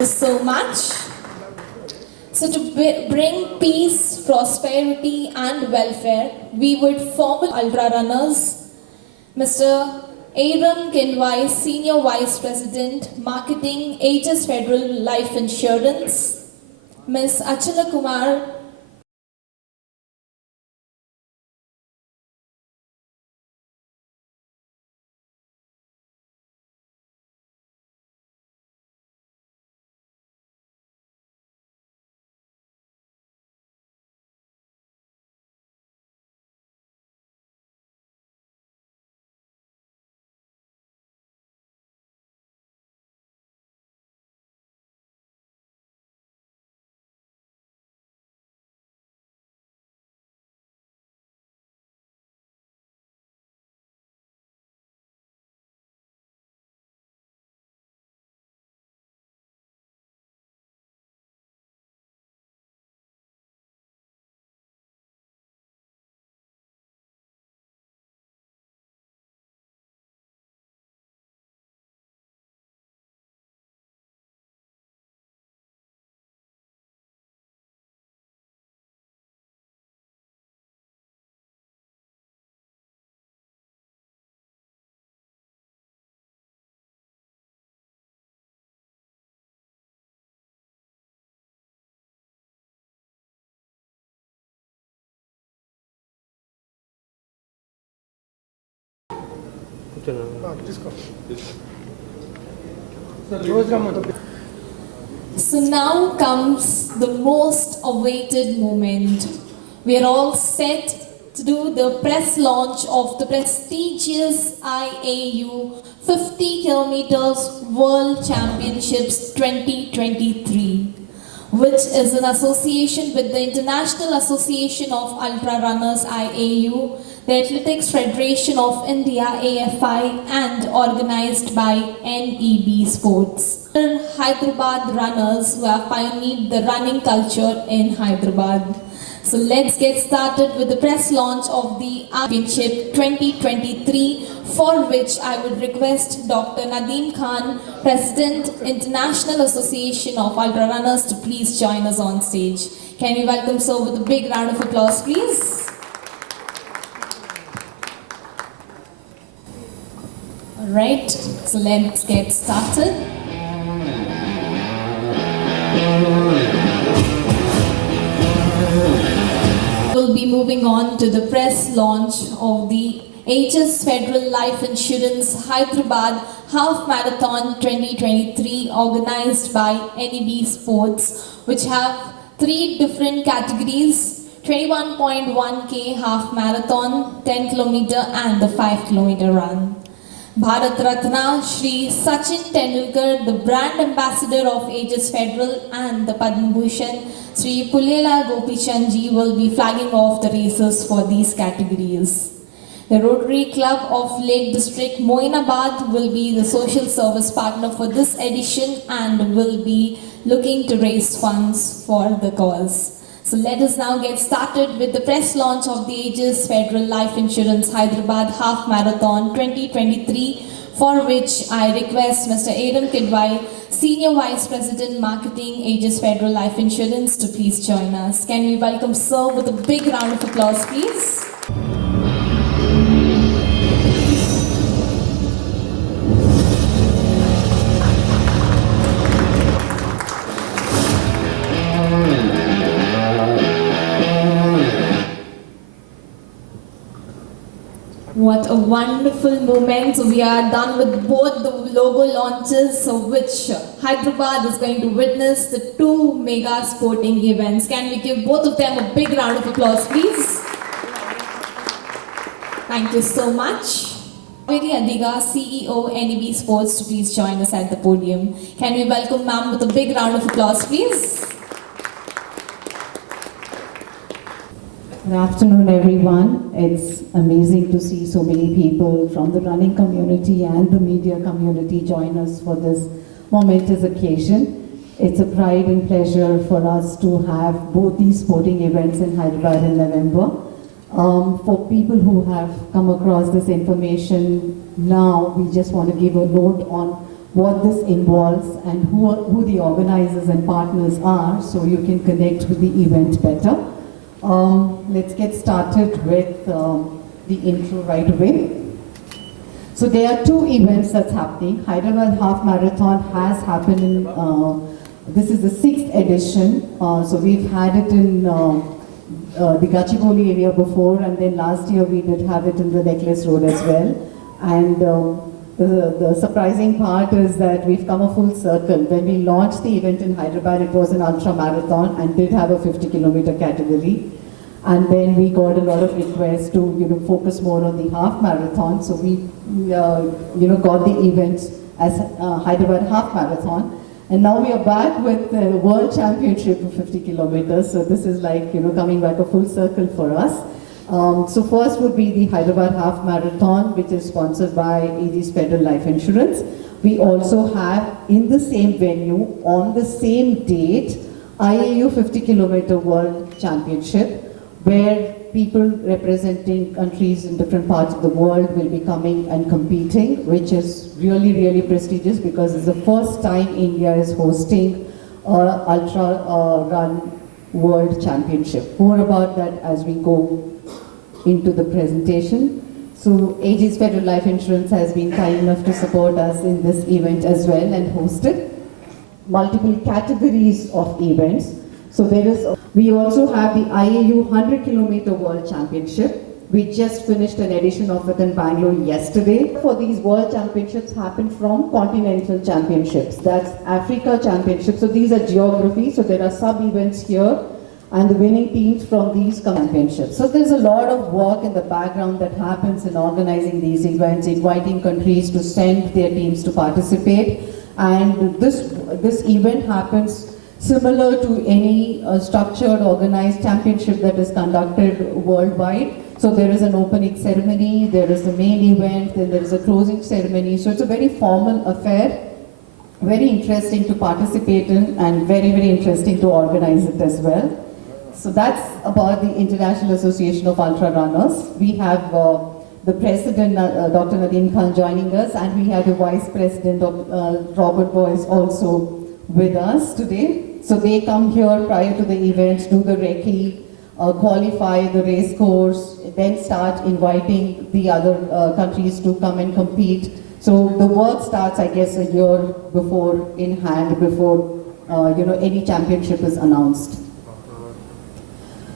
So much. So to bring peace, prosperity and welfare, we would formally ultra runners, Mr. Aaron Kinwai, Senior Vice President, Marketing, Aegis Federal Life Insurance, Ms. Achala Kumar, So now comes the most awaited moment. We are all set to do the press launch of the prestigious IAU 50 kilometers World Championships 2023, which is an association with the International Association of Ultra Runners IAU, the Athletics Federation of India AFI, and organized by NEB Sports. Hyderabad runners who have pioneered the running culture in Hyderabad. So let's get started with the press launch of the Championship 2023, for which I would request Dr. Nadeem Khan, President, International Association of Ultra Runners, to please join us on stage. Can we welcome sir with a big round of applause, please? Alright, so let's get started. We'll be moving on to the press launch of the Aegis Federal Life Insurance Hyderabad Half Marathon 2023, organized by NEB Sports, which have 3 different categories: 21.1k half marathon, 10 km and the 5 km run. Bharat Ratna Shri Sachin Tendulkar, the brand ambassador of Aegis Federal, and the Padma Bhushan Shri Pulela Gopichandji will be flagging off the races for these categories. The Rotary Club of Lake District Moinabad will be the social service partner for this edition and will be looking to raise funds for the cause. So let us now get started with the press launch of the Aegis Federal Life Insurance Hyderabad Half Marathon 2023, for which I request Mr. Aaron Kinwai, Senior Vice President, Marketing, Aegis Federal Life Insurance, to please join us. Can we welcome sir with a big round of applause, please? What a wonderful moment. So we are done with both the logo launches, which Hyderabad is going to witness the 2 mega sporting events. Can we give both of them a big round of applause, please? Thank you so much. Kaveri Adiga, CEO NEB Sports, to please join us at the podium. Can we welcome ma'am with a big round of applause, please? Good afternoon, everyone. It's amazing to see so many people from the running community and the media community join us for this momentous occasion. It's a pride and pleasure for us to have both these sporting events in Hyderabad in November. For people who have come across this information now, we just want to give a note on what this involves and who the organizers and partners are, so you can connect with the event better. Let's get started with the intro right away. So there are two events that's happening. Hyderabad Half Marathon has happened in, this is the 6th edition. So we've had it in the Gachibowli area before, and then last year we did have it in the Necklace Road as well. And the surprising part is that we've come a full circle. When we launched the event in Hyderabad, it was an ultra marathon and did have a 50-kilometer category. And then we got a lot of requests to focus more on the half marathon. So we got the event as Hyderabad Half Marathon. And now we are back with the World Championship for 50 kilometers. So this is like coming back a full circle for us. So first would be the Hyderabad Half Marathon, which is sponsored by AG's Federal Life Insurance. We also have in the same venue on the same date IAU 50 kilometer World Championship, where people representing countries in different parts of the world will be coming and competing, which is really, really prestigious because it's the first time India is hosting an ultra run world championship. More about that as we go into the presentation. So AG's Federal Life Insurance has been kind enough to support us in this event as well and hosted multiple categories of events. So we also have the IAU 100 kilometer World Championship. We just finished an edition of it in Bangalore yesterday. For these World Championships happen from continental championships. That's Africa Championships. So these are geography. So there are sub-events here and the winning teams from these championships. So there's a lot of work in the background that happens in organizing these events, inviting countries to send their teams to participate. And this event happens similar to any structured, organized championship that is conducted worldwide. So there is an opening ceremony, there is the main event, then there is a closing ceremony. So it's a very formal affair, very interesting to participate in and very, very interesting to organize it as well. So that's about the International Association of Ultra Runners. We have the president, Dr. Nadeem Khan, joining us, and we have the vice president, Robert Boyce, also with us today. So they come here prior to the event, do the recce, qualify the race course, then start inviting the other countries to come and compete. So the work starts, I guess, a year before in hand, before any championship is announced.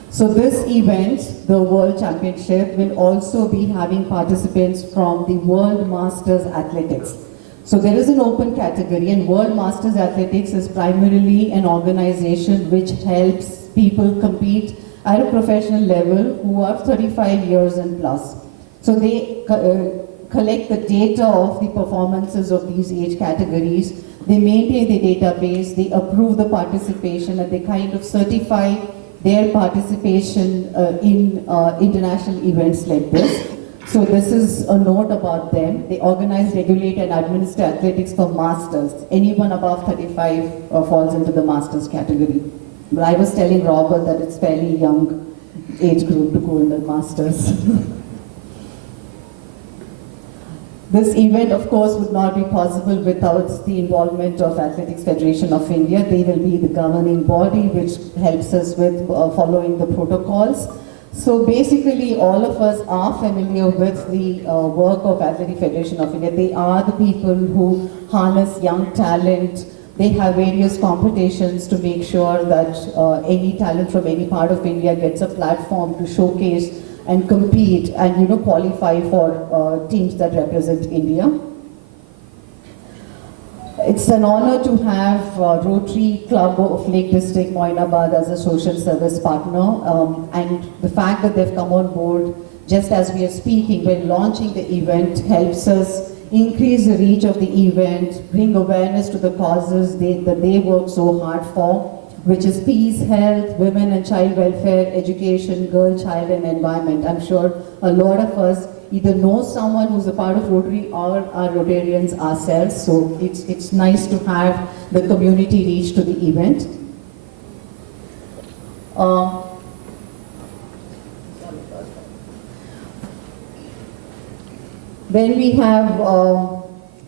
So this event, the World Championship, will also be having participants from the World Masters Athletics. So there is an open category, and World Masters Athletics is primarily an organization which helps people compete at a professional level who are 35 years and plus. So they collect the data of the performances of these age categories, they maintain the database, they approve the participation, and they kind of certify their participation in international events like this. So this is a note about them. They organize, regulate, and administer athletics for masters. Anyone above 35 falls into the masters category. But I was telling Robert that it's fairly young age group to go in the masters. This event, of course, would not be possible without the involvement of Athletics Federation of India. They will be the governing body which helps us with following the protocols. So basically, all of us are familiar with the work of Athletic Federation of India. They are the people who harness young talent. They have various competitions to make sure that any talent from any part of India gets a platform to showcase and compete and qualify for teams that represent India. It's an honor to have Rotary Club of Lake District, Moinabad as a social service partner, and the fact that they've come on board just as we are speaking when launching the event helps us increase the reach of the event, bring awareness to the causes that they work so hard for, which is peace, health, women and child welfare, education, girl, child and environment. I'm sure a lot of us either know someone who's a part of Rotary or are Rotarians ourselves, so it's nice to have the community reach to the event. Then we have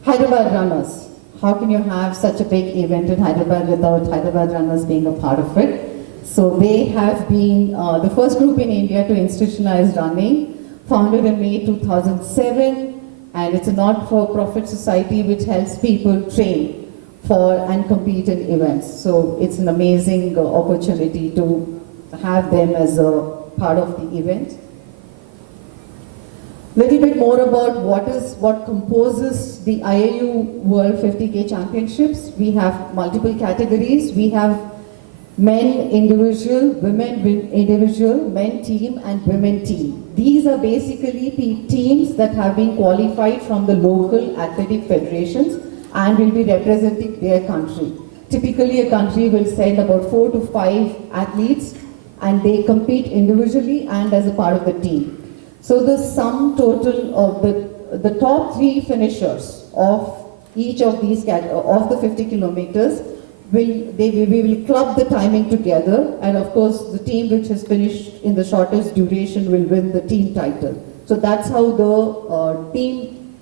Hyderabad runners. how can you have such a big event in Hyderabad without Hyderabad runners being a part of it? So they have been the first group in India to institutionalize running, founded in May 2007, and it's a not-for-profit society which helps people train for and compete in events. So it's an amazing opportunity to have them as a part of the event. Little bit more about what composes the IAU World 50K Championships. We have multiple categories. We have men individual, women individual, men team and women team. These are basically teams that have been qualified from the local athletic federations and will be representing their country. Typically a country will send about 4 to 5 athletes and they compete individually and as a part of the team. So the sum total of the top 3 finishers of each of these of the 50 kilometers we will club the timing together, and of course the team which has finished in the shortest duration will win the team title. So that's how the team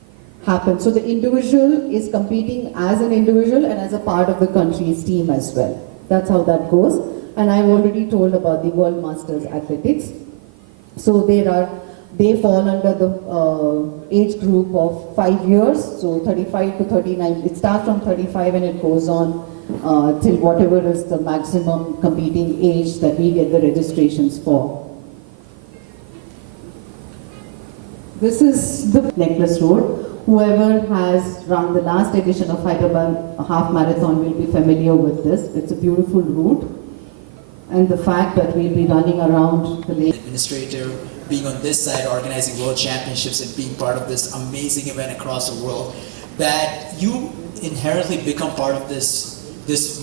happens. So the individual is competing as an individual and as a part of the country's team as well. That's how that goes. And I've already told about the World Masters Athletics. So they fall under the age group of 5 years, so 35 to 39. It starts from 35 and it goes on till whatever is the maximum competing age that we get the registrations for. This is the Necklace Road. Whoever has run the last edition of Hyderabad half marathon will be familiar with this. It's a beautiful route. And the fact that we'll be running around the lake. Administrator, being on this side, organizing world championships and being part of this amazing event across the world, that you inherently become part of this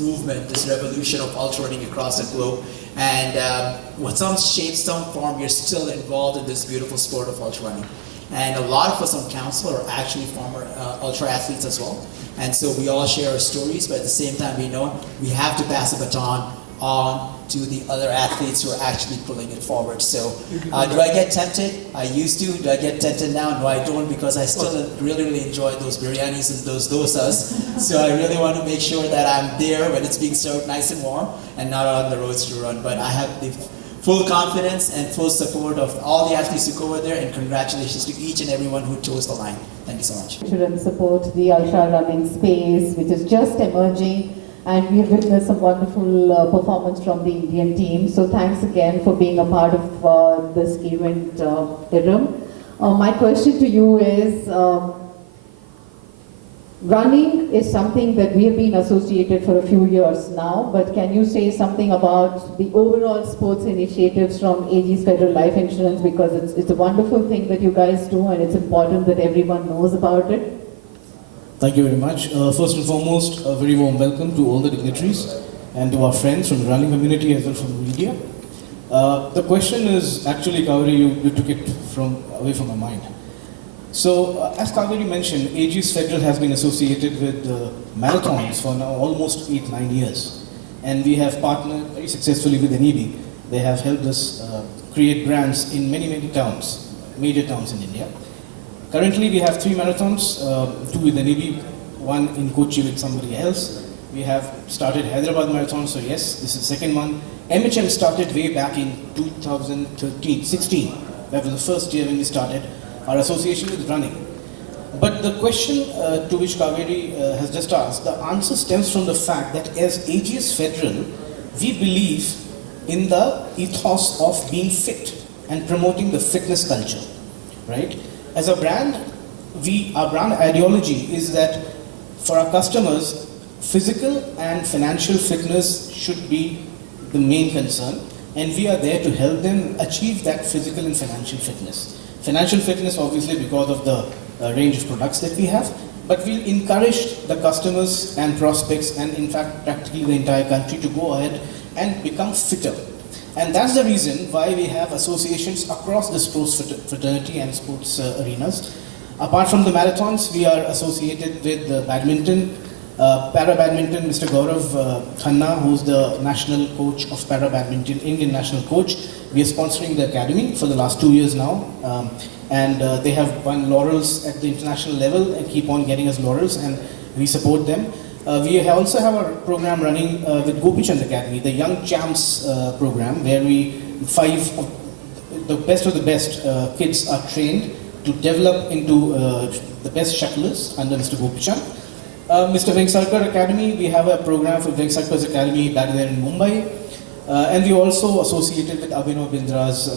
movement, this revolution of ultra running across the globe. And with some shape, some form, you're still involved in this beautiful sport of ultra running. And a lot of us on council are actually former ultra athletes as well. And so we all share our stories, but at the same time we know we have to pass the baton on to the other athletes who are actually pulling it forward. So do I get tempted? I used to. Do I get tempted now? No, I don't, because I still really enjoy those biryanis and those dosas. So I really want to make sure that I'm there when it's being served nice and warm and not on the roads to run. But I have the full confidence and full support of all the athletes who go over there, and congratulations to each and everyone who chose the line. Thank you so much. And support the ultra running space, which is just emerging. And we have witnessed some wonderful performance from the Indian team. So thanks again for being a part of this event, Iram. My question to you is, running is something that we have been associated for a few years now, but can you say something about the overall sports initiatives from AG's Federal Life Insurance, because it's a wonderful thing that you guys do and it's important that everyone knows about it? Thank you very much. First and foremost, a very warm welcome to all the dignitaries and to our friends from the running community as well from the media. The question is actually, Kaveri, you took it away from my mind. So, as Kaveri mentioned, AG's Federal has been associated with marathons for now almost 8-9 years. And we have partnered very successfully with NEB. They have helped us create brands in many towns, major towns in India. Currently, we have 3 marathons, 2 with NEB, 1 in Kochi with somebody else. We have started Hyderabad Marathon, so yes, this is the second one. MHM started way back in 2016. That was the first year when we started our association with running. But the question to which Kaveri has just asked, the answer stems from the fact that as AGS Federal, we believe in the ethos of being fit and promoting the fitness culture, right? As a brand, our brand ideology is that for our customers, physical and financial fitness should be the main concern, and we are there to help them achieve that physical and financial fitness. Financial fitness, obviously, because of the range of products that we have, but we'll encourage the customers and prospects, and in fact, practically the entire country, to go ahead and become fitter. And that's the reason why we have associations across the sports fraternity and sports arenas. Apart from the marathons, we are associated with badminton, para-badminton, Mr. Gaurav Khanna, who's the national coach of para-badminton, Indian national coach. We are sponsoring the academy for the last 2 years now. And they have won laurels at the international level and keep on getting us laurels. And we support them. We also have a program running with Gopichand Academy, the Young Champs program, where the best of the best kids are trained to develop into the best shuttlers under Mr. Gopichand. Mr. Venksatkar Academy, we have a program for Venksatkar Academy back there in Mumbai. And we also associated with Abhinav Bindra's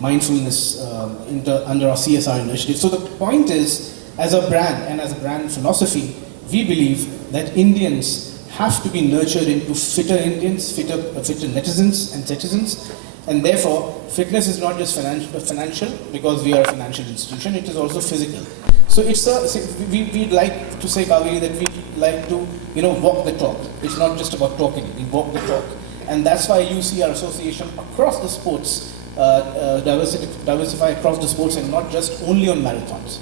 mindfulness under our CSR initiative. So the point is, as a brand and as a brand philosophy, we believe that Indians have to be nurtured into fitter Indians, fitter netizens and citizens. And therefore, fitness is not just financial, because we are a financial institution, it is also physical. So we'd like to say, Kaveri, that we like to, walk the talk. It's not just about talking, we walk the talk. And that's why you see our association across the sports, diversify across the sports and not just only on marathons.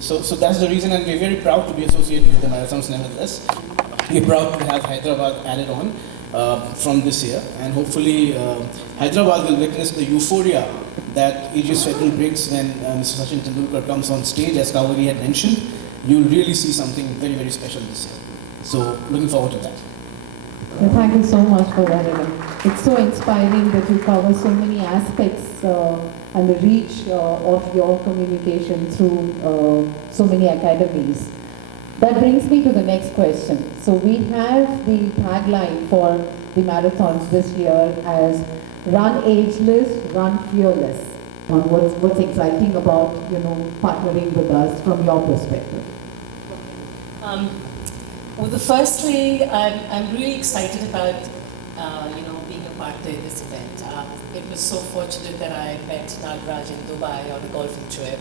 So that's the reason, and we're very proud to be associated with the marathons nevertheless. We're proud to have Hyderabad added on from this year, and hopefully Hyderabad will witness the euphoria that Aegis Federal brings when Mr. Sachin Tendulkar comes on stage, as Kaveri had mentioned. You'll really see something very, very special this year. So looking forward to that. Well, thank you so much for that, Evan. It's so inspiring that you cover so many aspects and the reach of your communication through so many academies. That brings me to the next question. So we have the tagline for the marathons this year as "Run Ageless, Run Fearless." What's exciting about partnering with us from your perspective? Well, firstly, I'm really excited about being a partner in this event. It was so fortunate that I met Nagraj in Dubai on a golfing trip,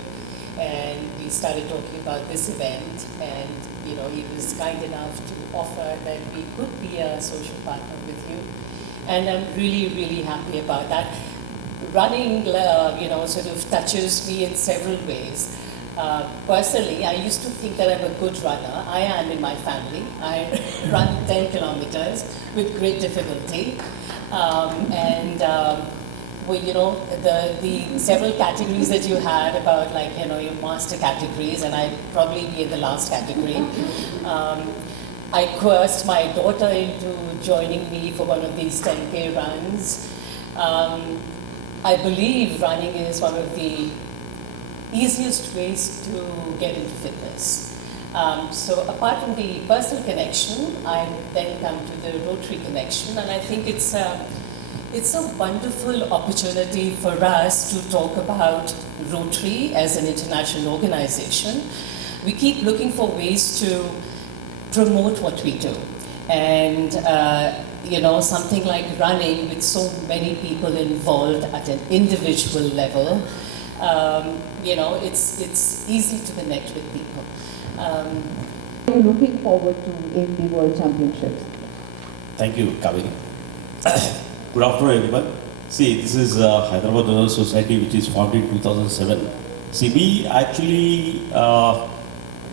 and we started talking about this event, and he was kind enough to offer that we could be a social partner with you, and I'm really, really happy about that. Running, sort of touches me in several ways. Personally, I used to think that I'm a good runner. I am in my family. I run 10 kilometers with great difficulty. The several categories that you had about your master categories, and I'd probably be in the last category. I coerced my daughter into joining me for one of these 10K runs. I believe running is one of the easiest ways to get into fitness. So apart from the personal connection, I then come to the Rotary connection, and I think it's a wonderful opportunity for us to talk about Rotary as an international organization. We keep looking for ways to promote what we do. And something like running with so many people involved at an individual level, it's easy to connect with people. Are you looking forward to in the World Championships? Thank you, Kaveri. Good afternoon, everyone. See, this is Hyderabad Rural Society, which is formed in 2007. See, we actually,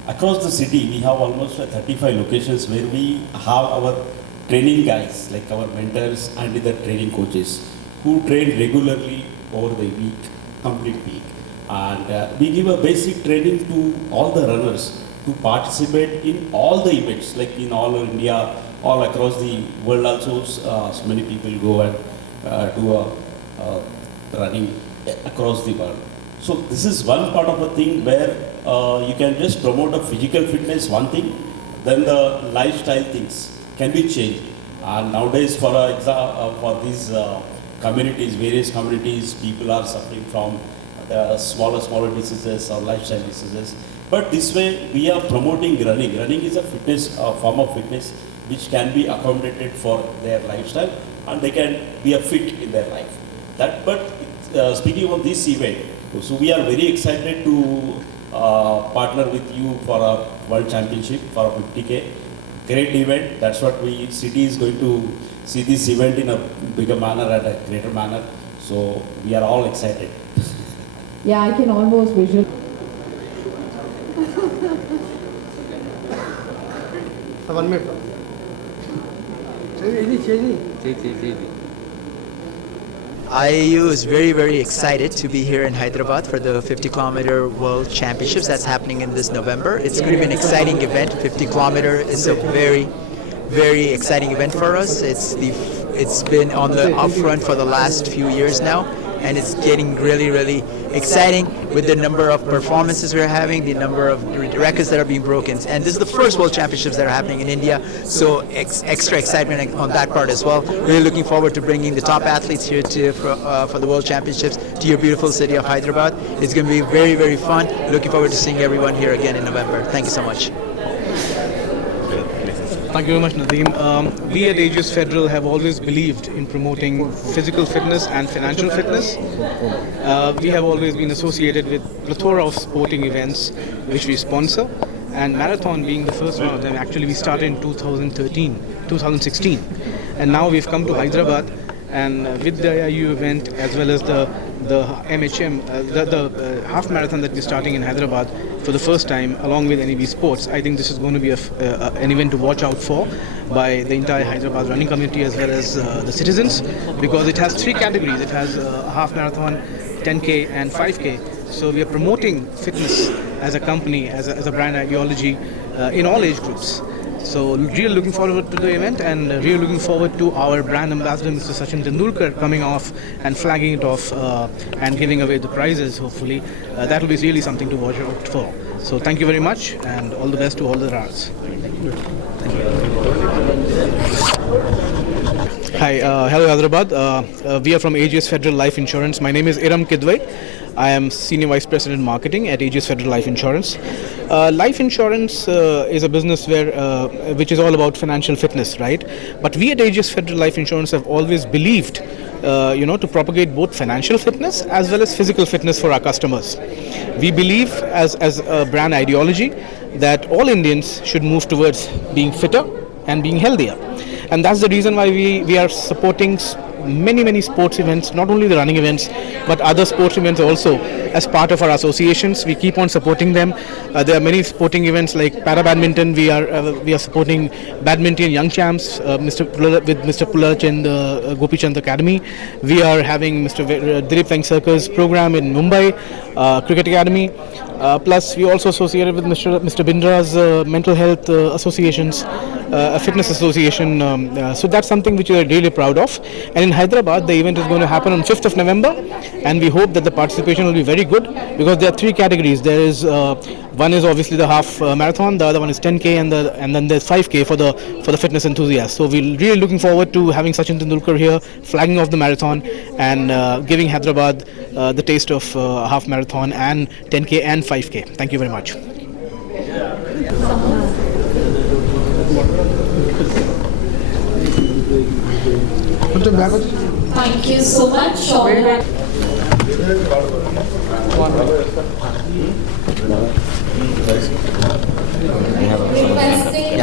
across the city, we have almost 35 locations where we have our training guys, like our mentors and the training coaches, who train regularly over the week, complete week. And we give a basic training to all the runners to participate in all the events, like in all India, all across the world also. So many people go and do running across the world. So this is one part of a thing where you can just promote a physical fitness, one thing, then the lifestyle things can be changed. And nowadays for these communities, various communities, people are suffering from the smaller diseases or lifestyle diseases. But this way we are promoting running. Running is a fitness, form of fitness which can be accommodated for their lifestyle, and they can be a fit in their life. Speaking of this event, so we are very excited to partner with you for a World Championship for a 50K. Great event. That's what city is going to see this event in a bigger manner and a greater manner. So we are all excited. Yeah, I can almost visualize. One minute. IAU is very, very excited to be here in Hyderabad for the 50-kilometer World Championships that's happening in this November. It's going to be an exciting event. 50-kilometer is a very, very exciting event for us. It's been on the upfront for the last few years now, and it's getting really, really exciting with the number of performances we're having, the number of records that are being broken. And this is the first World Championships that are happening in India, so extra excitement on that part as well. Really looking forward to bringing the top athletes here for the World Championships to your beautiful city of Hyderabad. It's going to be very, very fun. Looking forward to seeing everyone here again in November. Thank you so much. Thank you very much, Nadeem. We at Aegis Federal have always believed in promoting physical fitness and financial fitness. We have always been associated with a plethora of sporting events which we sponsor, and marathon being the first one of them. Actually, we started in 2016, and now we've come to Hyderabad, and with the IAU event as well as the MHM, the half marathon that we're starting in Hyderabad for the first time along with NEB Sports, I think this is going to be an event to watch out for by the entire Hyderabad running community as well as the citizens, because it has three categories. It has a half marathon, 10K and 5K. So we are promoting fitness as a company, as a brand ideology in all age groups. So really looking forward to the event, and really looking forward to our brand ambassador, Mr. Sachin Tendulkar, coming off and flagging it off and giving away the prizes, hopefully. That will be really something to watch out for. So thank you very much, and all the best to all the runners. Hi, hello Hyderabad. We are from Aegis Federal Life Insurance. My name is Iram Kidwai. I am Senior Vice President Marketing at Aegis Federal Life Insurance. Life insurance is a business which is all about financial fitness, right? But we at Aegis Federal Life Insurance have always believed, to propagate both financial fitness as well as physical fitness for our customers. We believe as a brand ideology that all Indians should move towards being fitter and being healthier. And that's the reason why we are supporting many sports events, not only the running events, but other sports events also. As part of our associations, we keep on supporting them. There are many sporting events like para badminton. We are supporting badminton young champs, with Mr. Pulach and the Gopi Chand Academy. We are having Mr. Dilip Venksakar's program in Mumbai, Cricket Academy. Plus, we also associated with Mr. Bindra's mental health associations, a fitness association. So that's something which we are really proud of. And in Hyderabad, the event is going to happen on 5th of November, and we hope that the participation will be very good, because there are three categories. There is one is obviously the half marathon, the other one is 10K, and then there's 5K for the fitness enthusiasts. So we're really looking forward to having Sachin Tendulkar here, flagging off the marathon and giving Hyderabad the taste of half marathon and 10K and 5K. Thank you very much. Thank you so much. Requesting